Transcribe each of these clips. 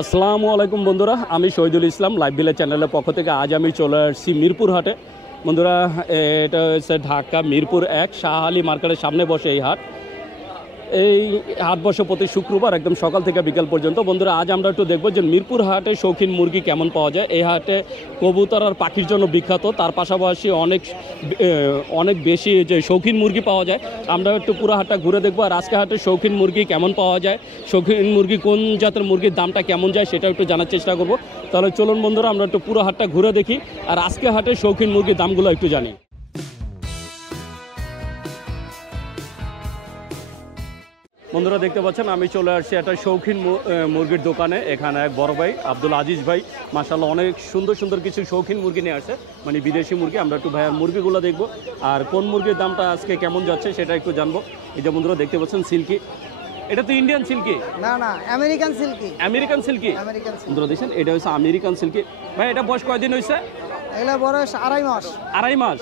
আসসালামু আলাইকুম বন্ধুরা, আমি শহীদুল ইসলাম লাইভ ভিলেজ চ্যানেলের পক্ষ থেকে আজ আমি চলে আসছি মিরপুর হাটে। বন্ধুরা, এটা হচ্ছে ঢাকা মিরপুর 1 শাহ আলী মার্কেটের সামনে বসে এই হাট। এই হাট বসে প্রতি শুক্রবার একদম সকাল থেকে বিকেল পর্যন্ত। বন্ধুরা, আজ আমরা একটু দেখবো যে মিরপুর হাটে শৌখিন মুরগি কেমন পাওয়া যায়। এই হাটে কবুতর আর পাখির জন্য বিখ্যাত, তার পাশাপাশি অনেক বেশি যে শৌখিন মুরগি পাওয়া যায়। আমরা একটু পুরো হাটটা ঘুরে দেখবো। আর আজকে হাটে শৌখিন মুরগি কেমন পাওয়া যায়, শৌখিন মুরগি কোন জাতের মুরগির দামটা কেমন যায় সেটা একটু জানার চেষ্টা করব। তাহলে চলুন বন্ধুরা, আমরা একটু পুরো হাটটা ঘুরে দেখি আর আজকে হাটে শৌখিন মুরগির দামগুলো একটু জানি। বন্ধুরা, দেখতে পাচ্ছেন আমি চলে আসছি একটা শৌখিন মুরগির দোকানে। এখানে এক বড় ভাই আব্দুল আজিজ ভাই মাশাআল্লাহ অনেক সুন্দর সুন্দর কিছু শৌখিন মুরগি নিয়ে আসছে, মানে বিদেশি মুরগি। আমরা একটু ভাইয়ার মুরগিগুলো দেখবো আর কোন মুরগির দামটা আজকে কেমন যাচ্ছে সেটা একটু জানবো। এই যে বন্ধুরা দেখতে পাচ্ছেন সিল্কি, এটা তো ইন্ডিয়ান সিল্কি না না আমেরিকান সিল্কি। আমেরিকান সিল্কি বন্ধুরা দেখছেন, এটা হচ্ছে আমেরিকান সিল্কি। ভাই এটা বয়স কয়দিন হয়েছে? এগুলা বয়স 2.5 মাস। 2.5 মাস।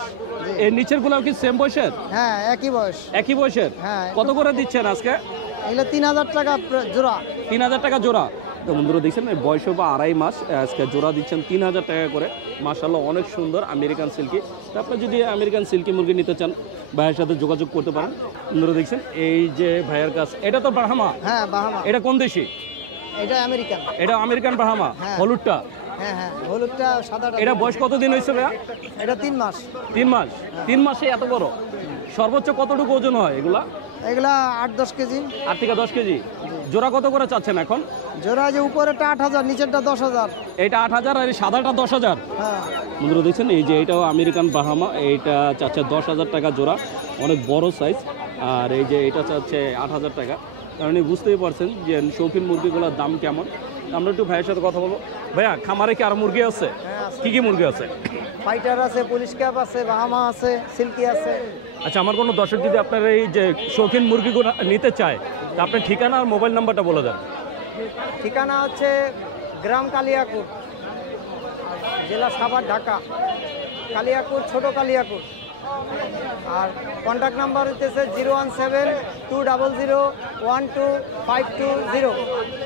এর নিচের গুলো কি সেম বয়সের? হ্যাঁ, একই বয়স। একই বয়সের। হ্যাঁ। কত করে দিচ্ছেন আজকে? এগুলা 3000 টাকা জোড়া। 3000 টাকা জোড়া। তো বন্ধুরা দেখছেন বয়স বা 2.5 মাস, আজকে জোড়া দিচ্ছেন 3000 টাকা করে। মাশাআল্লাহ অনেক সুন্দর আমেরিকান সিল্কি। তো আপনি যদি আমেরিকান সিল্কি মুরগি নিতে চান ভাইয়ের সাথে যোগাযোগ করতে পারেন। বন্ধুরা দেখছেন এই যে ভাইয়ের কাছ, এটা তো ব্রাহ্মা। হ্যাঁ, ব্রাহ্মা। এটা কোন দেশি? এটা আমেরিকান। এটা আমেরিকান ব্রাহ্মা। হ্যাঁ। হলুদটা? হ্যাঁ হ্যাঁ, হলুদটা সাদাটা। এটা বয়স কতদিন হয়েছে ভাইয়া? এটা 3 মাস। 3 মাস। 3 মাসে এত বড়। সর্বোচ্চ কতটুকু ওজন হয় এগুলা? এগুলা 8-10 কেজি। 8 থেকে 10 কেজি। জোড়া কত করে চাচ্ছেন এখন? জোড়া যে উপরেটা 8000, নিচেরটা 10000। এটা 8000 আর এই সাদাটা 10000। হ্যাঁ। বন্ধুরা দেখছেন এই যে এটাও আমেরিকান ব্রাহ্মা, এইটা চাচ্ছে 10,000 টাকা জোড়া, অনেক বড় সাইজ। আর এই যে এটা চাচ্ছে 8,000 টাকা। কারণ বুঝতেই পারছেন যে শৌখিন মুরগিগুলোর দাম কেমন। আমরা একটু ভাইয়ের সাথে কথা বলবো। ভাইয়া, খামারে কি আরো মুরগি আছে? কি কি মুরগি আছে? ফাইটার আছে, পুলিশ ক্যাপ আছে, ব্রাহ্মা আছে, সিল্কি আছে। আচ্ছা, আমার কোনো দর্শক যদি আপনার এই যে শৌখিন মুরগিগুলো নিতে চায় তা আপনার ঠিকানা আর মোবাইল নাম্বারটা বলে দেন। ঠিকানা হচ্ছে গ্রাম কালিয়াকুর, জেলা সাভার, ঢাকা। কালিয়াকুর, ছোট কালিয়াকুর। আর কন্ট্যাক্ট নাম্বার হচ্ছে 017-200-12520।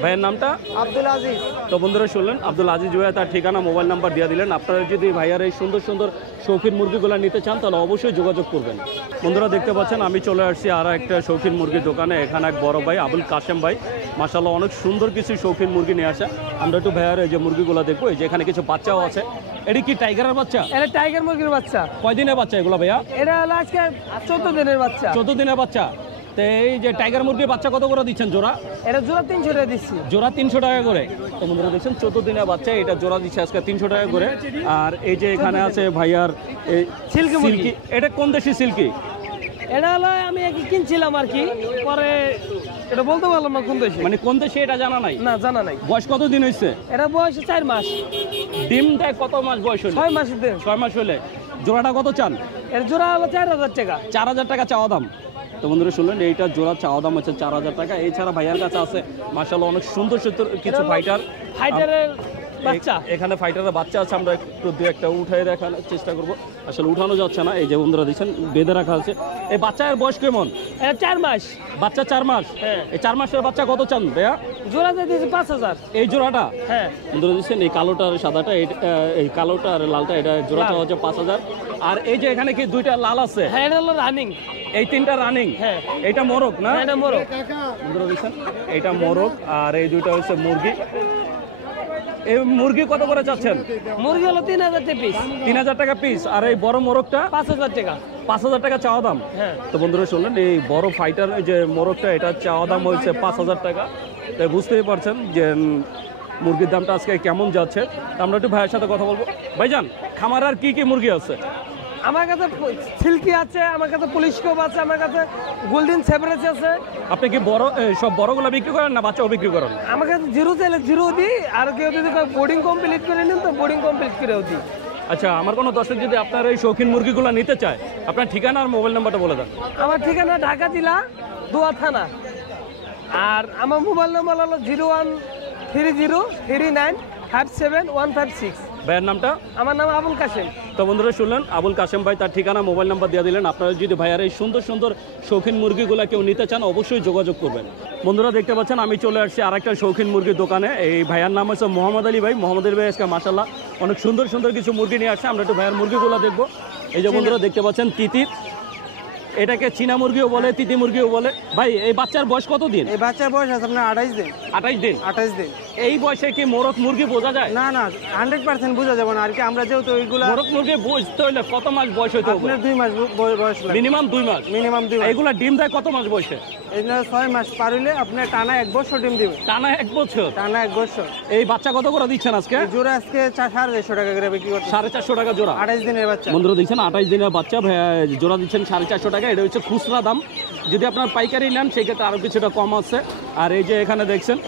ভাইয়ের নামটা? আব্দুল আজিজ। তো বন্ধুরা শুনলেন, আব্দুল আজিজ ভাইয়া তার ঠিকানা মোবাইল নাম্বার দিয়ে দিলেন। আপনারা যদি ভাইয়ার এই সুন্দর সুন্দর শৌখিন মুরগিগুলো নিতে চান তাহলে অবশ্যই যোগাযোগ করবেন। বন্ধুরা দেখতে পাচ্ছেন আমি চলে আসছি আর একটা শৌখিন মুরগির দোকানে। এখানে এক বড় ভাই আবুল কাশেম ভাই মাশাআল্লাহ অনেক সুন্দর কিছু শৌখিন মুরগি নিয়ে আসা। আমরা একটু ভাইয়ার এই যে মুরগিগুলো দেখবো। এই যে এখানে কিছু বাচ্চাও আছে। এটা কি টাইগারের বাচ্চা? এটা টাইগার মুরগির বাচ্চা। কয়দিনের বাচ্চা এগুলো ভাইয়া? এটা হলো আজকে 14 দিনের বাচ্চা। 14 দিনের বাচ্চা। তো এই যে টাইগার মুরগির বাচ্চা কত করে দিচ্ছেন জোড়া? এটা জোড়া 300 টাকা দিচ্ছি। জোড়া 300 টাকা করে। তো বন্ধুরা দেখছেন 14 দিনের বাচ্চা, এটা জোড়া দিচ্ছে আজকে 300 টাকা করে। আর এই যে এখানে আছে ভাইয়ার এই সিল্কি মুরগি। এটা কোন দেশি সিল্কি? এটা হলো আমি আগে কিনছিলাম আর কি, পরে এটা বলতে পারলাম না কোন দেশে। মানে কোন দেশে এটা জানা নাই? না, জানা নাই। বয়স কত দিন হয়েছে? এটা বয়স 4 মাস। ডিম দেয় কত মাস বয়স হলে? 6 মাসের দিন। 6 মাস হলে। জোড়াটা কত চান? এর জোড়া হলো 4000 টাকা। 4000 টাকা চাওয়া দাম। তো বন্ধুরা শুনলেন, এইটা জোড়া চাওয়া দাম হচ্ছে 4000 টাকা। এছাড়া ভাইয়ার কাছে আছে মাশাআল্লাহ অনেক সুন্দর সুন্দর কিছু ফাইটারের বাচ্চা। এখানে ফাইটারের বাচ্চা আছে, আমরা একটু দু একটা উঠাই দেখানোর চেষ্টা করবো। আসলে উঠানো যাচ্ছে না, এই যে বন্ধুরা দেখছেন বেঁধে রাখা আছে। এই বাচ্চার বয়স কেমন? এটা 4 মাস। বাচ্চা 4 মাস। হ্যাঁ। এই 4 মাসের বাচ্চা কত চান ভাইয়া? জোড়া দিয়েছি 5000। এই জোড়াটা? হ্যাঁ। বন্ধুরা দেখছেন এই কালোটা আর সাদাটা, এই কালোটা আর লালটা, এটা জোড়া চাওয়া হচ্ছে 5000। আর এই যে এখানে কি দুইটা লাল আছে? হ্যাঁ, এটা হলো রানিং। এই 3টা রানিং। হ্যাঁ। এটা মোরগ না? এটা মোরগ। বন্ধুরা দেখছেন এটা মোরগ আর এই দুইটা হচ্ছে মুরগি। এই মুরগি কত করে চাচ্ছেন? মুরগি হলো 3000 টাকা পিস। 3000 টাকা পিস। আর এই বড় মোরগটা? 5000 টাকা। 5000 টাকা চাওয়া দাম। হ্যাঁ। তো বন্ধুরা শুনলেন এই বড় ফাইটার যে মোরগটা, এটা চাওয়া দাম হচ্ছে 5000 টাকা। তাই বুঝতেই পারছেন যে মুরগির দামটা আজকে কেমন যাচ্ছে। তো আমরা একটু ভাইয়ের সাথে কথা বলবো। ভাইজান, খামার আর কি কি মুরগি আছে? আমার কাছে সিল্কি আছে, আমার কাছে পুলিশ কোপ আছে, আমার কাছে গোল্ডেন সেভারেজ আছে। আপনি কি বড় সব বড়গুলো বিক্রি করেন না বাচ্চাও বিক্রি করেন? আমার কাছে জিরো চাইলে জিরো দিই, আর কেউ যদি বোর্ডিং কমপ্লিট করে নিন তো বোর্ডিং কমপ্লিট করেও দিই। আচ্ছা, আমার কোনো দর্শক যদি আপনার এই শৌখিন মুরগিগুলো নিতে চায় আপনার ঠিকানা আর মোবাইল নাম্বারটা বলে দেন। আমার ঠিকানা ঢাকা জেলা দোয়া থানা, আর আমার মোবাইল নাম্বার হলো 01303957156। ভাইয়ের নামটা? আমার নাম আবুল কাশেম। তো বন্ধুরা শুনলেন আবুল কাশেম ভাই তার ঠিকানা মোবাইল নাম্বার দিয়ে দিলেন। আপনারা যদি ভাইয়ার এই সুন্দর সুন্দর শৌখিন মুরগিগুলো কেউ নিতে চান অবশ্যই যোগাযোগ করবেন। বন্ধুরা দেখতে পাচ্ছেন আমি চলে আসছি আরেকটা শৌখিন মুরগির দোকানে। এই ভাইয়ার নাম হচ্ছে মোহাম্মদ আলী ভাই। মোহাম্মদ আলী ভাই আজকে মাশাআল্লাহ অনেক সুন্দর সুন্দর কিছু মুরগি নিয়ে আসছে। আমরা একটু ভাইয়ার মুরগিগুলো দেখবো। এই যে বন্ধুরা দেখতে পাচ্ছেন তিতির, এটাকে চীনা মুরগিও বলে, তিতি মুরগিও বলে। ভাই এই বাচ্চার বয়স কত দিন? এই বাচ্চার বয়স আছে আপনার 28 দিন। 28 দিন। 28 দিন। এই বয়সে কি মোরগ মুরগি বোঝা যায়? না না 100% বোঝা যাবে না আর কি। আমরা যেহেতু ওইগুলা মোরগ মুরগি বুঝতে হলে কত মাস বয়স হইতে হবে? আপনার 2 মাস বয়স লাগে। মিনিমাম 2 মাস। মিনিমাম 2 মাস। এগুলা ডিম দেয় কত মাস বয়সে? এগুলা 6 মাস পার হইলে আপনি টানা 1 বছর ডিম দিবে। টানা 1 বছর? টানা 1 বছর। এই বাচ্চা কত করে দিচ্ছেন আজকে? এই জোড়া আজকে 450 টাকা করে বিক্রি করতে। 450 টাকা জোড়া। 28 দিনের বাচ্চা। বন্ধুরা দেখছেন 28 দিনের বাচ্চা জোড়া দিচ্ছেন 450 টাকা। এটা হচ্ছে খুচরা দাম। যদি আপনার পাইকারি নেন সেই ক্ষেত্রে আরো কিছুটা কম আছে। আর এই যে এখানে দেখছেন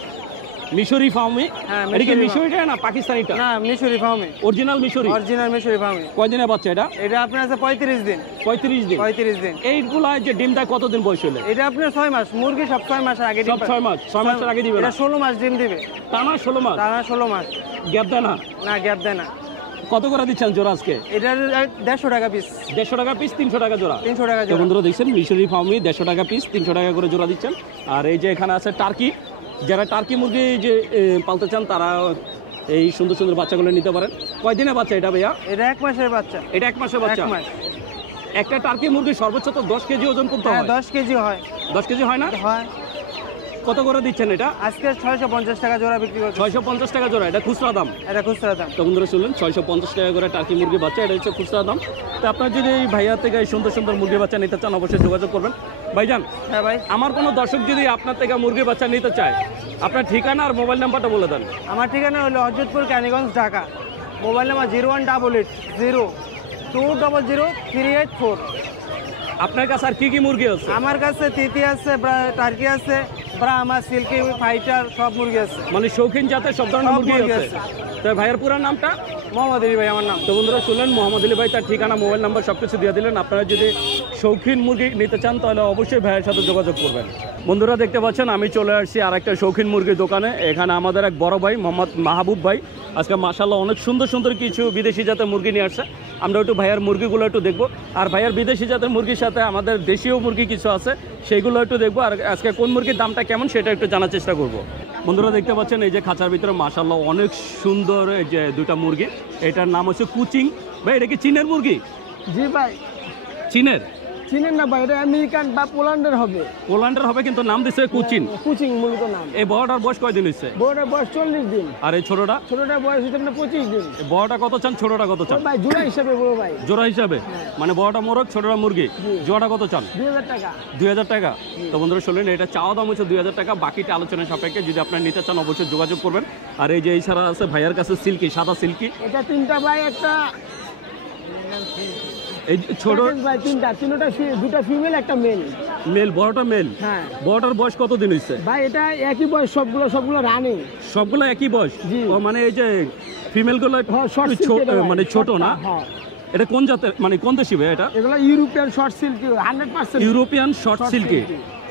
মিশরি ফার্মি। হ্যাঁ, এটা কি মিশরিটা না পাকিস্তানিটা? না মিশরি ফার্মে। অরিজিনাল মিশরি? অরিজিনাল মিশরি ফার্মে। কয়দিনের বাচ্চা এটা? এটা আপনার আছে 35 দিন। 35 দিন। 35 দিন। এইগুলা যে ডিম দেয় কতদিন বয়স হলে? এটা আপনার 6 মাস। মুরগি সব 6 মাসের আগে ডিম সব 6 মাস। 6 মাসের আগে দিবে না? এটা 16 মাস ডিম দিবে। টানা 16 মাস? টানা 16 মাস। গ্যাপ দেয় না? না গ্যাপ দেয় না। কত করে দিচ্ছেন জোড়া আজকে? এটা 150 টাকা পিস। 150 টাকা পিস, 300 টাকা জোড়া। 300 টাকা তো জোড়া। বন্ধুরা দেখছেন মিশরি ফার্মি 150 টাকা পিস, 300 টাকা করে জোড়া দিচ্ছেন। আর এই যে এখানে আছে টার্কি। যারা টার্কি মুরগি যে পালতে চান তারা এই সুন্দর সুন্দর বাচ্চাগুলো নিতে পারেন। কয়দিনের বাচ্চা এটা ভাইয়া? এটা 1 মাসের বাচ্চা। এটা 1 মাসের বাচ্চা? 1 মাস। একটা টার্কি মুরগি সর্বোচ্চ তো 10 কেজি ওজন করতে হ্যাঁ হয়। 10 কেজি হয়। 10 কেজি হয় না? হয়। কত করে দিচ্ছেন এটা? আজকে 650 টাকা জোড়া বিক্রি করছে। 650 টাকা জোড়া। এটা খুচরা দাম? এটা খুচরা দাম। তো বন্ধুরা শুনলেন 650 টাকা করে টার্কি মুরগি বাচ্চা। এটা হচ্ছে খুচরা দাম। তো আপনার যদি এই ভাইয়া থেকে এই সুন্দর সুন্দর মুরগি বাচ্চা নিতে চান অবশ্যই যোগাযোগ করবেন। ভাইজান হ্যাঁ ভাই। আমার কোনো দর্শক যদি আপনার থেকে মুরগি বাচ্চা নিতে চায় আপনার ঠিকানা আর মোবাইল নাম্বারটা বলে দেন। আমার ঠিকানা হলো হযরতপুর ক্যানিগঞ্জ ঢাকা। Mobile number 01880200384। আপনার কাছে আর কি কি মুরগি আছে? আমার কাছে তিতি আছে, টার্কি আছে, ব্রাহ্মা, সিল্কি, ফাইটার সব মুরগি আছে। মানে শৌখিন জাতের সব ধরনের সব মুরগি মুরগি আছে। তো ভাইয়ের পুরো নামটা? মোহাম্মদ আলী ভাই আমার নাম। তো বন্ধুরা শুনলেন মোহাম্মদ আলী ভাই তার ঠিকানা মোবাইল নাম্বার সব কিছু দিয়ে দিলেন। আপনারা যদি শৌখিন মুরগি নিতে চান তাহলে অবশ্যই ভাইয়ের সাথে যোগাযোগ করবেন। বন্ধুরা দেখতে পাচ্ছেন আমি চলে আসছি আর একটা শৌখিন মুরগির দোকানে। এখানে আমাদের এক বড় ভাই মোহাম্মদ মাহবুব ভাই আজকে মাশাআল্লাহ অনেক সুন্দর সুন্দর কিছু বিদেশি জাতের মুরগি নিয়ে আসছে। আমরা একটু ভাইয়ার মুরগিগুলো একটু দেখবো। আর ভাইয়ার বিদেশি জাতের মুরগির সাথে আমাদের দেশীয় মুরগি কিছু আছে সেইগুলো একটু দেখবো। আর আজকে কোন মুরগির দামটা কেমন সেটা একটু জানার চেষ্টা করব। বন্ধুরা দেখতে পাচ্ছেন এই যে খাঁচার ভিতরে মাশাআল্লাহ অনেক সুন্দর এই যে দুটা মুরগি। এটার নাম হচ্ছে কুচিং। ভাই এটা কি চীনের মুরগি? জি ভাই। চীনের? চিনেন না ভাই, এটা আমেরিকান বা পোল্যান্ডের হবে। পোল্যান্ডের হবে কিন্তু নাম দিছে কুচিং। কুচিং মূলত নাম। এই বড়টার বয়স কয়দিন হচ্ছে? বড়টার বয়স 40 দিন। আর এই ছোটটা? ছোটটার বয়স হচ্ছে আপনার 25 দিন। এই বড়টা কত চান, ছোটটা কত চান? ও ভাই জোড়া হিসাবে বড় ভাই। জোড়া হিসাবে? মানে বড়টা মোরগ ছোটটা মুরগি। জোড়াটা কত চান? 2000 টাকা। 2000 টাকা। তো বন্ধুরা শুনলেন এটা চাওয়া দাম হচ্ছে 2000 টাকা। বাকিটা আলোচনা সাপেক্ষে যদি আপনারা নিতে চান অবশ্যই যোগাযোগ করবেন। আর এই যে এই ছাড়া আছে ভাইয়ার কাছে সিল্কি, সাদা সিল্কি। এটা 3টা ভাই, একটা এই ছোট ভাই 3টা, দুটা ফিমেল একটা মেল। মেল? বড়টা মেল? হ্যাঁ। বড়টার বয়স কত দিন হয়েছে? ভাই এটা একই বয়স, সবগুলো রানিং। সবগুলো একই বয়স? জি। ও মানে এই যে ফিমেল গুলো মানে ছোট না? হ্যাঁ। এটা কোন জাতের, মানে কোন দেশি ভাই এটা? এগুলো European short silky 100%। European short silky.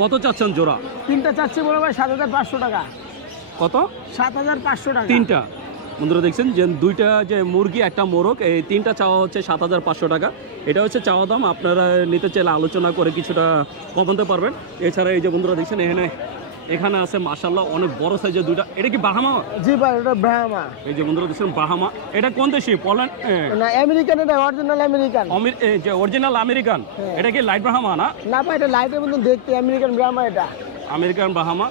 কত চাচ্ছেন জোড়া? 3টা চাচ্ছি বড় ভাই 7500 টাকা। কত? 7500 টাকা। 3টা? বন্ধুরা দেখছেন যে দুইটা যে মুরগি একটা মোরগ, এই 3টা চাওয়া হচ্ছে 7500 টাকা। এটা হচ্ছে চাওয়া দাম। আপনারা নিতে চাইলে আলোচনা করে কিছুটা কমাতে পারবেন। এছাড়া এই যে বন্ধুরা দেখছেন এখানে আছে মাশাআল্লাহ অনেক বড় সাইজের দুইটা। এটা কি বাহামা? জি ভাই এটা ব্রাহ্মা। এই যে বন্ধুরা দেখছেন বাহামা। এটা কোন দেশি? পোল্যান্ড না আমেরিকান, এটা অরিজিনাল আমেরিকান। যে অরিজিনাল আমেরিকান। এটা কি লাইট বাহামা না? না ভাই এটা লাইটের মধ্যে দেখতে আমেরিকান ব্রাহ্মা। এটা আমেরিকান বাহামা।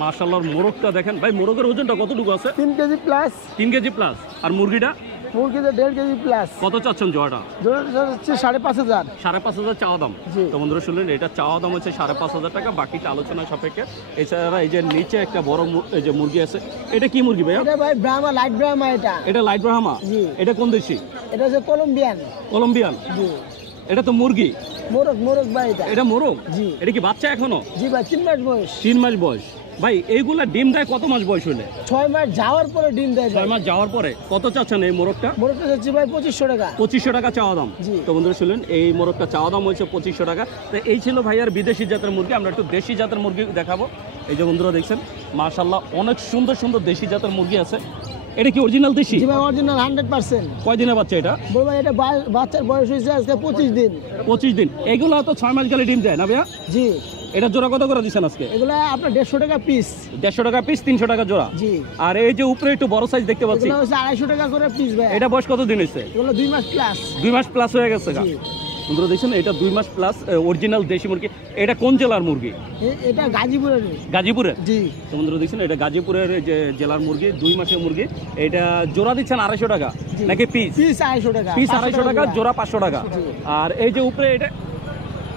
মাশাআল্লাহ মোরগটা দেখেন ভাই, মোরগের ওজনটা কতটুকু আছে? 3 কেজি প্লাস। 3 kg plus. আর মুরগিটা? মুরগিতে 1.5 কেজি প্লাস। কত চাচ্ছেন জোড়াটা? জোড়াটা হচ্ছে 5500। 5500 চাওয়া দাম। জি। তো বন্ধুরা শুনলেন এটা চাওয়া দাম হচ্ছে 5500 টাকা। বাকিটা আলোচনা সাপেক্ষে। এছাড়া এই যে নিচে একটা বড় এই যে মুরগি আছে, এটা কি মুরগি ভাইয়া? এটা ভাই ব্রাহ্মা, লাইট ব্রাহ্মা। এটা লাইট ব্রাহ্মা? জি। এটা কোন দেশি? এটা হচ্ছে কলম্বিয়ান। কলম্বিয়ান? জি। এটা তো মুরগি। মোরগ ভাই এটা। এটা মোরগ? জি। এটা কি বাচ্চা এখনো? জি ভাই 3 মাস বয়স। 3 মাস বয়স। ভাই এইগুলা ডিম দেয় কত মাস বয়স হলে? 6 মাস যাওয়ার পরে ডিম দেয়। 6 মাস যাওয়ার পরে। কত চাচ্ছেন এই মোরগটা? মোরগটা হচ্ছে ভাই 2500 টাকা। 2500 টাকা চাওয়া দাম। জি। তো বন্ধুরা শুনলেন এই মোরগটা চাওয়া দাম হচ্ছে 2500 টাকা। তো এই ছিল ভাইয়ার বিদেশি জাতের মুরগি। আমরা একটু দেশি জাতের মুরগি দেখাবো। এই যে বন্ধুরা দেখছেন মাশাআল্লাহ অনেক সুন্দর সুন্দর দেশি জাতের মুরগি আছে। এটা কি অরিজিনাল দেশি? জি ভাই অরিজিনাল 100%। কয়দিনের বাচ্চা এটা? বড় ভাই এটা বাচ্চার বয়স হয়েছে আজকে 25 দিন। 25 দিন। এগুলো তো 6 মাস গেলে ডিম দেয় না ভাইয়া? জি। এটা জোড়া কত করে দিচ্ছেন আজকে? এগুলা আপনার 150 টাকা পিস। 150 টাকা পিস, 300 টাকা জোড়া। জি। আর এই যে উপরে একটু বড় সাইজ দেখতে পাচ্ছি, এগুলো হচ্ছে 250 টাকা করে পিস ভাই। এটা বয়স কত দিন হয়েছে? এগুলো 2 মাস প্লাস। 2 মাস প্লাস হয়ে গেছে। জি। বন্ধুরা দেখছেন এটা 2 মাস প্লাস অরিজিনাল দেশি মুরগি। এটা কোন জেলার মুরগি? এটা গাজীপুরের। গাজীপুরের? জি। তো বন্ধুরা দেখছেন এটা গাজীপুরের যে জেলার মুরগি, 2 মাসের মুরগি। এটা জোড়া দিচ্ছেন 250 টাকা নাকি পিস? পিস 250 টাকা। পিস 250 টাকা, জোড়া 500 টাকা। জি। আর এই যে উপরে এটা,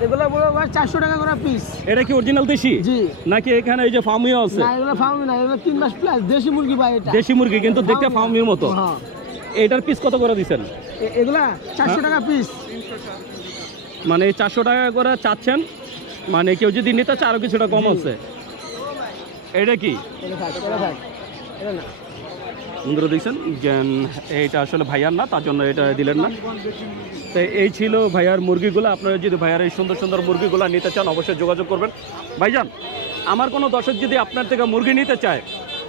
এগুলো বড় ভাই 400 টাকা করে পিস। এটা কি অরিজিনাল দেশি? জি। নাকি এখানে এই যে ফার্মিও আছে? না এগুলো ফার্মি না, এগুলো 3 মাস প্লাস দেশি মুরগি ভাই এটা। দেশি মুরগি কিন্তু দেখতে ফার্মির মতো। হ্যাঁ। এটার পিস কত করে দিচ্ছেন? এগুলা 400 টাকা পিস। মানে 400 টাকা করে চাচ্ছেন, মানে কেউ যদি নিতে চায় আরো কিছুটা কম আছে। এটা কি এটা থাক, এটা না। বন্ধুরা দেখছেন যে এটা আসলে ভাইয়ার না, তার জন্য এটা দিলেন না। তো এই ছিল ভাইয়ার মুরগিগুলো। আপনারা যদি ভাইয়ার এই সুন্দর সুন্দর মুরগিগুলো নিতে চান অবশ্যই যোগাযোগ করবেন। ভাইজান, আমার কোনো দর্শক যদি আপনার থেকে মুরগি নিতে চায়,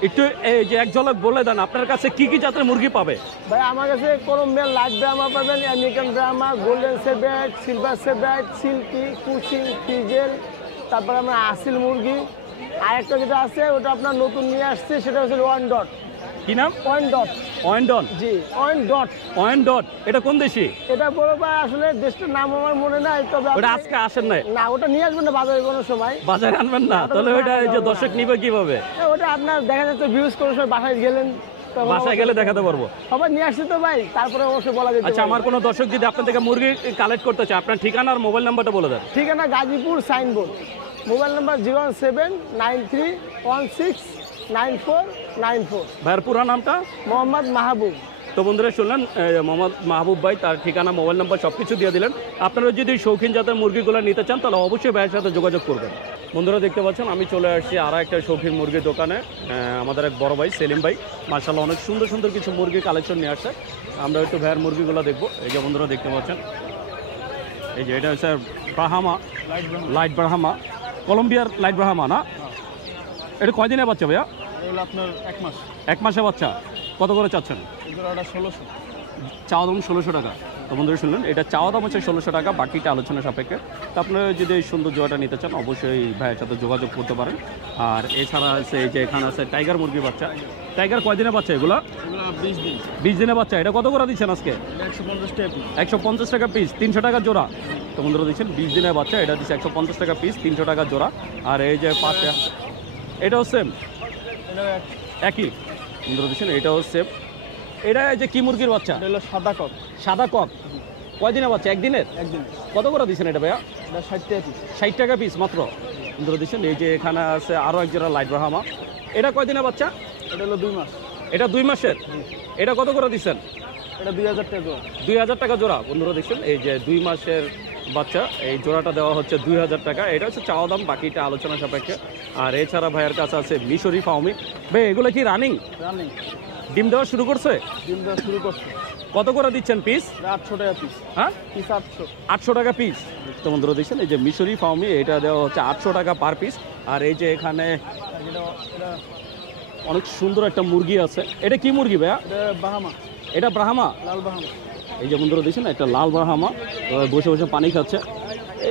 একটু এই যে এক ঝলক বলে দেন আপনার কাছে কি কি জাতের মুরগি পাবে? ভাই আমার কাছে কলম্বিয়ান লাইট ব্রাহ্মা পাবেন, American Brahma, golden sebright, silver sebright, silkie, কুচিং, ফ্রিজেল, তারপর আমরা আসিল মুরগি। আর একটা যেটা আছে ওটা আপনার নতুন নিয়ে আসছে, সেটা হচ্ছে ওয়ান ডট। কি নাম? One dot. ওয়েন্ডন? জি ওয়ান ডট। ওয়েন্ডন এটা কোন দেশি? এটা বড় ভাই আসলে দেশটার নাম আমার মনে নাই, তবে ওটা আপনি- আজকে আসেন নাই? না ওটা নিয়ে আসবেন না বাজারে কোনো সময়। বাজারে আনবেন না? তাহলে ওইটা এই যে দর্শক নিবে কিভাবে? ওটা আপনার দেখা যাচ্ছে ভিউজ করে সময় বাসায় গেলেন, তখন বাসায় গেলে দেখাতে পারবো। সবাই নিয়ে আসছে তো ভাই, তারপরে অবশ্যই বলা যেতে আচ্ছা, পারে। আমার কোনো দর্শক যদি আপনার থেকে মুরগি কালেক্ট করতে চায়, আপনার ঠিকানা আর মোবাইল নাম্বারটা বলে দেন। ঠিকানা গাজীপুর সাইনবোর্ড, মোবাইল নাম্বার 07931699494। ভাইয়ের পুরা নামটা? মোহাম্মদ মাহবুব। তো বন্ধুরা শুনলেন মোহাম্মদ মাহবুব ভাই তার ঠিকানা, মোবাইল নাম্বার সব কিছু দিয়ে দিলেন। আপনারা যদি শৌখিন জাতের মুরগিগুলো নিতে চান তাহলে অবশ্যই ভাইয়ের সাথে যোগাযোগ করবেন। বন্ধুরা দেখতে পাচ্ছেন আমি চলে আসছি আর একটা শৌখিন মুরগির দোকানে। আমাদের এক বড় ভাই সেলিম ভাই মার্শাল্লাহ অনেক সুন্দর সুন্দর কিছু মুরগি কালেকশন নিয়ে আসছে। আমরা একটু ভাইয়ের মুরগিগুলো দেখবো। এই যে বন্ধুরা দেখতে পাচ্ছেন, এই যে এটা হচ্ছে ব্রাহ্মা, লাইট ব্রাহ্মা, কলম্বিয়ার লাইট ব্রাহ্মা না? এটা কয়দিনের বাচ্চা ভাইয়া? এগুলো আপনার 1 মাস। 1 মাসের বাচ্চা। কত করে চাচ্ছেন? এগুলো 1600। চাওয়া দাম 1600 টাকা। তো বন্ধুরা শুনলেন এটা চাওয়া দাম হচ্ছে 1600 টাকা, বাকিটা আলোচনা সাপেক্ষে। তো আপনারা যদি এই সুন্দর জোয়াটা নিতে চান অবশ্যই ভাইয়ের সাথে যোগাযোগ করতে পারেন। আর এছাড়া আছে এই যে এখানে আছে টাইগার মুরগির বাচ্চা। টাইগার কয়দিনের বাচ্চা এগুলো? এগুলো 20 দিন। 20 দিনের বাচ্চা। এটা কত করে দিচ্ছেন আজকে? এটা 150 টাকা পিস। 150 টাকা পিস, 300 টাকা জোড়া। তো বন্ধুরা দিচ্ছেন 20 দিনের বাচ্চা, এটা দিচ্ছে 150 টাকা পিস, 300 টাকা জোড়া। আর এই যে পাশে এটাও সেম, এটা একই। বন্ধুরা দিচ্ছেন এটাও সেম। এটা এই যে কি মুরগির বাচ্চা? হলো সাদা কক। সাদা কক। কয়দিনের বাচ্চা? একদিনের? একদিন। কত করে দিচ্ছেন এটা ভাইয়া? এটা 60 টাকা পিস। 60 টাকা পিস মাত্র। বন্ধুরা দিচ্ছেন এই যে এখানে আছে আরও এক জোড়া লাইট ব্রাহ্মা। এটা কয়দিনের বাচ্চা? এটা হলো 2 মাস। এটা 2 মাসের। এটা কত করে দিচ্ছেন? এটা 2000 টাকা জোড়া। 2000 টাকা জোড়া। বন্ধুরা দেখছেন এই যে 2 মাসের বাচ্চা, এই জোড়াটা দেওয়া হচ্ছে 2000 টাকা। এটা হচ্ছে চাওয়া দাম, বাকিটা আলোচনা সাপেক্ষে। আর এছাড়া ভাইয়ের কাছে আছে মিশরি ফাউমি। ভাই এগুলো কি রানিং? রানিং। ডিম দেওয়া শুরু করছে? ডিম দেওয়া শুরু করছে। কত করে দিচ্ছেন পিস? এটা 800 টাকা পিস। হ্যাঁ, পিস 800। 800 টাকা পিস। তো বন্ধুরা দেখছেন এই যে মিশরি ফাউমি, এটা দেওয়া হচ্ছে 800 টাকা পার পিস। আর এই যে এখানে এটা অনেক সুন্দর একটা মুরগি আছে। এটা কি মুরগি ভাইয়া? বাহামা। এটা ব্রাহ্মা। লাল বাহামা। এই যে বন্ধুরা দেখছেন একটা লাল ব্রাহ্মা বসে বসে পানি খাচ্ছে।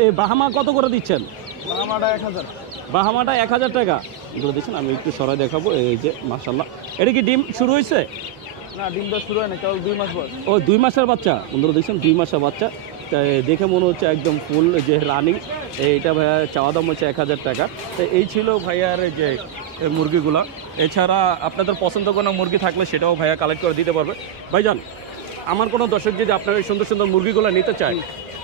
এই ব্রাহ্মা কত করে দিচ্ছেন? বাহামাটা 1000। ব্রাহ্মাটা 1000 টাকা। এগুলো দেখছেন আমি একটু সরাই দেখাবো। এই যে মাশাল্লাহ, এটা কি ডিম শুরু হয়েছে? না ডিম দেওয়া শুরু হয় না, কেবল 2 মাস বয়স। ও 2 মাসের বাচ্চা। বন্ধুরা দেখছেন 2 মাসের বাচ্চা। তাই দেখে মনে হচ্ছে একদম ফুল যে রানিং। এইটা ভাইয়া চাওয়া দাম হচ্ছে 1000 টাকা। তো এই ছিল ভাইয়ার যে মুরগিগুলা। এছাড়া আপনাদের পছন্দ কোনো মুরগি থাকলে সেটাও ভাইয়া কালেক্ট করে দিতে পারবে। ভাইজান, আমার কোনো দর্শক যদি আপনার এই সুন্দর সুন্দর মুরগিগুলো নিতে চায়,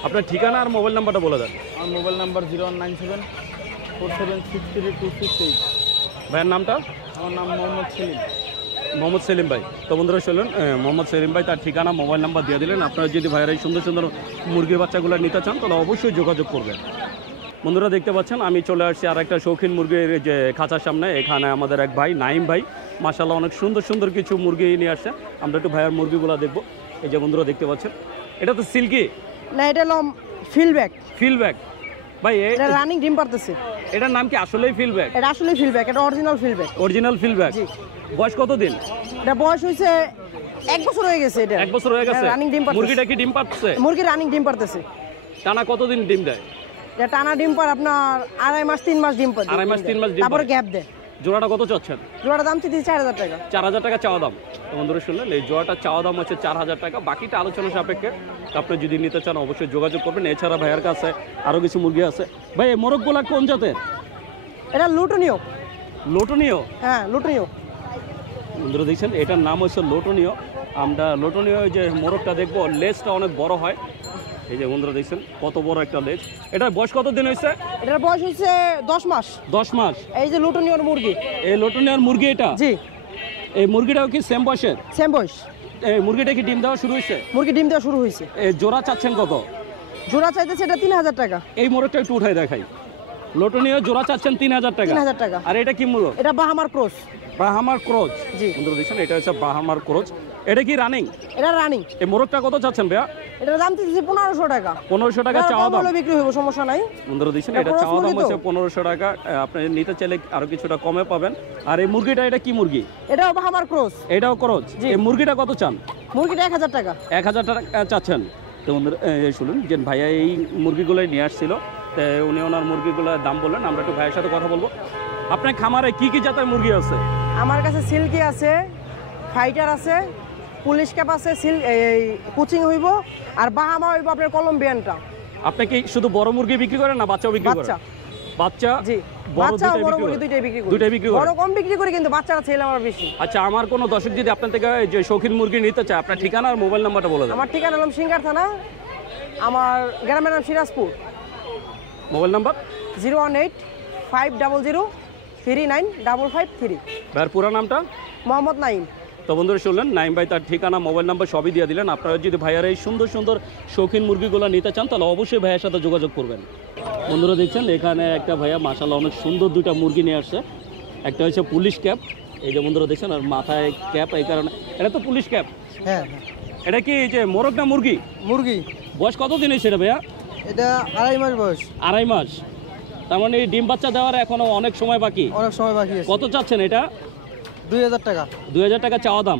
আপনার ঠিকানা আর মোবাইল নাম্বারটা বলে দেন। আমার মোবাইল নাম্বার 019747632668। ভাইয়ের নামটা? আমার নাম মোহাম্মদ সেলিম। মোহাম্মদ সেলিম ভাই। তো বন্ধুরা শুনলেন মোহাম্মদ সেলিম ভাই তার ঠিকানা, মোবাইল নাম্বার দিয়ে দিলেন। আপনারা যদি ভাইয়ের এই সুন্দর সুন্দর মুরগির বাচ্চাগুলো নিতে চান তাহলে অবশ্যই যোগাযোগ করবেন। বন্ধুরা দেখতে পাচ্ছেন আমি চলে আসছি আর একটা শৌখিন মুরগির যে খাঁচার সামনে। এখানে আমাদের এক ভাই নাইম ভাই মাশাআল্লাহ অনেক সুন্দর সুন্দর কিছু মুরগি নিয়ে আসছে। আমরা একটু ভাইয়ের মুরগিগুলো দেখবো। এই যে বন্ধুরা দেখতে পাচ্ছেন এটা তো সিল্কি না, এটা হলো ফিলব্যাক। ফিলব্যাক। ভাই এটা রানিং ডিম পারতেছে। এটার নাম কি আসলেই ফিলব্যাক? এটা আসলে ফিলব্যাক, এটা অরিজিনাল ফিলব্যাক। অরিজিনাল ফিলব্যাক। জি। বয়স কত দিন? এটা বয়স হয়েছে 1 বছর হয়ে গেছে। এটা 1 বছর হয়ে গেছে। রানিং ডিম পারতেছে। মুরগিটা কি ডিম পাচ্ছে? মুরগি রানিং ডিম পারতেছে। টানা কতদিন ডিম দেয়? এটা টানা ডিম পার আপনার 2.5 মাস 3 মাস ডিম পারে। 2.5 মাস 3 মাস ডিম তারপরে পারে। গ্যাপ দেয়। জোড়াটা কত চাচ্ছেন? জোড়ার দাম দিচ্ছি 4000 টাকা। 4000 টাকা চাওয়া দাম। তো বন্ধুরা শুনলেন, এই জোড়াটা চাওয়া দাম হচ্ছে 4000 টাকা, বাকিটা আলোচনা সাপেক্ষে। আপনি যদি নিতে চান অবশ্যই যোগাযোগ করবেন। এছাড়া ভাইয়ের কাছে আরও কিছু মুরগি আছে। ভাই এই মোরগগুলা কোন জাতের? এটা লুটনীয়। লোটনীয়? হ্যাঁ লুটনীয়। বন্ধুরা দেখছেন, এটার নাম হচ্ছে লোটনীয়। আমরা লোটনীয় যে মোরগটা দেখবো, লেজটা অনেক বড় হয়। এই যে বন্ধুরা দেখছেন কত বড় একটা লেজ। এটার বয়স কত দিন হয়েছে? এটার বয়স হচ্ছে 10 মাস। 10 মাস। এই যে লুটনীয়র মুরগি। এই লোটনীয়র মুরগি এটা? জি। এই মুরগিটাও কি সেম বয়সের? সেম বয়স। এই মুরগিটা কি ডিম দেওয়া শুরু হয়েছে? মুরগি ডিম দেওয়া শুরু হয়েছে। এই জোড়া চাচ্ছেন কত? জোড়া চাইতেছে এটা 3000 টাকা। এই মোরগটা একটু উঠাই দেখাই। লোটনীয় জোড়া চাচ্ছেন 3000 টাকা। 3000 টাকা। আর এটা কি মোরগ? এটা বাহামার ক্রস। ব্রাহ্মার ক্রোচ। জি। বন্ধুরা দেখছেন, এটা হচ্ছে ব্রাহ্মার ক্রোচ। এটা কি রানিং? এটা রানিং। এই মোরগটা কত চাচ্ছেন ভাইয়া? এটার দাম দিচ্ছি 1500 টাকা। 1500 টাকা চাওয়া দাম। বিক্রি হবে, সমস্যা নাই। বন্ধুরা দেখছেন, এটা এটা ক্রস চাওয়া দাম মুরগি তো? হচ্ছে 1500 টাকা। আপনি নিতে চাইলে আরো কিছুটা কমে পাবেন। আর এই মুরগিটা, এটা কি মুরগি? এটাও বাহামার ক্রস। এটাও ক্রোচ। জি। এই মুরগিটা কত চান? মুরগিটা 1000 টাকা। 1000 টাকা চাচ্ছেন। তো বন্ধুরা শুনুন, যে ভাইয়া এই মুরগিগুলোই নিয়ে আসছিল, তো উনি ওনার মুরগিগুলোর দাম বললেন। আমরা একটু ভাইয়ের সাথে কথা বলবো। আপনার খামারে কি কি জাতের মুরগি আছে? আমার কাছে সিল্কি আছে, ফাইটার আছে, পুলিশ ক্যাপ আছে, এই কোচিং হইব, আর বাহামা হইব আপনার কলম্বিয়ানটা। আপনি কি শুধু বড় মুরগি বিক্রি করেন না বাচ্চাও বিক্রি করেন? বাচ্চা। বাচ্চা? জি। বড় বাচ্চা দুইটাই বড় বিক্রি মুরগি করেন? দুইটাই বিক্রি করি। দুইটাই বিক্রি করেন? বড় কম বিক্রি করি, কিন্তু বাচ্চারা ছেলে আমার বেশি। আচ্ছা, আমার কোনো দর্শক যদি আপনার থেকে এই যে শৌখিন মুরগি নিতে চায়, আপনার ঠিকানা আর মোবাইল নাম্বারটা বলে দেন। আমার ঠিকানা হলাম সিঙ্গার থানা, আমার গ্রামের নাম সিরাজপুর। Mobile number? 018-500-39553। ভাইয়ের পুরো নামটা? মোহাম্মদ নাইম। তো বন্ধুরা শুনলেন, নাইম ভাই তার ঠিকানা, মোবাইল নাম্বার সবই দিয়ে দিলেন। আপনারা যদি ভাইয়ার এই সুন্দর সুন্দর শৌখিন মুরগিগুলো নিতে চান, তাহলে অবশ্যই ভাইয়ের সাথে যোগাযোগ করবেন। বন্ধুরা দেখছেন, এখানে একটা ভাইয়া মাশাআল্লাহ অনেক সুন্দর দুইটা মুরগি নিয়ে আসছে। একটা হচ্ছে পুলিশ ক্যাপ, এই যে বন্ধুরা দেখছেন, আর মাথায় ক্যাপ, এই কারণে এটা তো পুলিশ ক্যাপ। হ্যাঁ। এটা কি যে মোরগ না মুরগি? মুরগি। বয়স কত দিন হয়েছে এটা ভাইয়া? এটা 2.5 মাস বয়স। 2.5 মাস। তার মানে এই ডিম বাচ্চা দেওয়ার এখনো অনেক সময় বাকি। অনেক সময় বাকি আছে। কত চাচ্ছেন এটা? 2000 টাকা। 2000 টাকা চাওয়া দাম।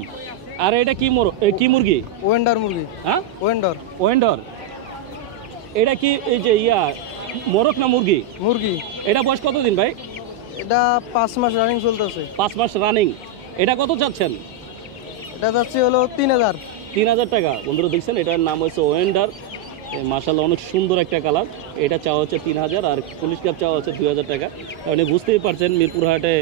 আর এটা কি কি মুরগি? ওয়েন্ডার মুরগি। হ্যাঁ, ওয়েন্ডার। ওয়েন্ডর। এটা কি এই যে মোরগ না মুরগি? মুরগি। এটা বয়স কত দিন ভাই? এটা 5 মাস রানিং চলতেছে। 5 মাস রানিং। এটা কত চাচ্ছেন? এটা যাচ্ছে হলো 3000। 3000 টাকা। বন্ধুরা দেখছেন, এটার নাম হচ্ছে ওয়েন্ডার। মাশাআল্লাহ অনেক সুন্দর একটা কালার। এটা চাওয়া হচ্ছে 3000, আর পুলিশ ক্যাপ চাওয়া হচ্ছে 2000 টাকা। আপনি বুঝতেই পারছেন মিরপুর হাটে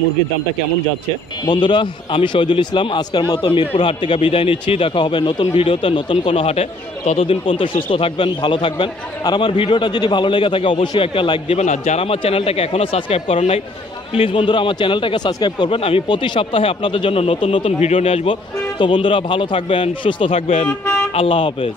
মুরগির দামটা কেমন যাচ্ছে। বন্ধুরা, আমি শহীদুল ইসলাম আজকের মতো মিরপুর হাট থেকে বিদায় নিচ্ছি। দেখা হবে নতুন ভিডিওতে, নতুন কোনো হাটে। ততদিন পর্যন্ত সুস্থ থাকবেন, ভালো থাকবেন। আর আমার ভিডিওটা যদি ভালো লেগে থাকে অবশ্যই একটা লাইক দিবেন। আর যারা আমার চ্যানেলটাকে এখনও সাবস্ক্রাইব করেন নাই, প্লিজ বন্ধুরা আমার চ্যানেলটাকে সাবস্ক্রাইব করবেন। আমি প্রতি সপ্তাহে আপনাদের জন্য নতুন নতুন ভিডিও নিয়ে আসবো। তো বন্ধুরা ভালো থাকবেন, সুস্থ থাকবেন। আল্লাহ হাফেজ।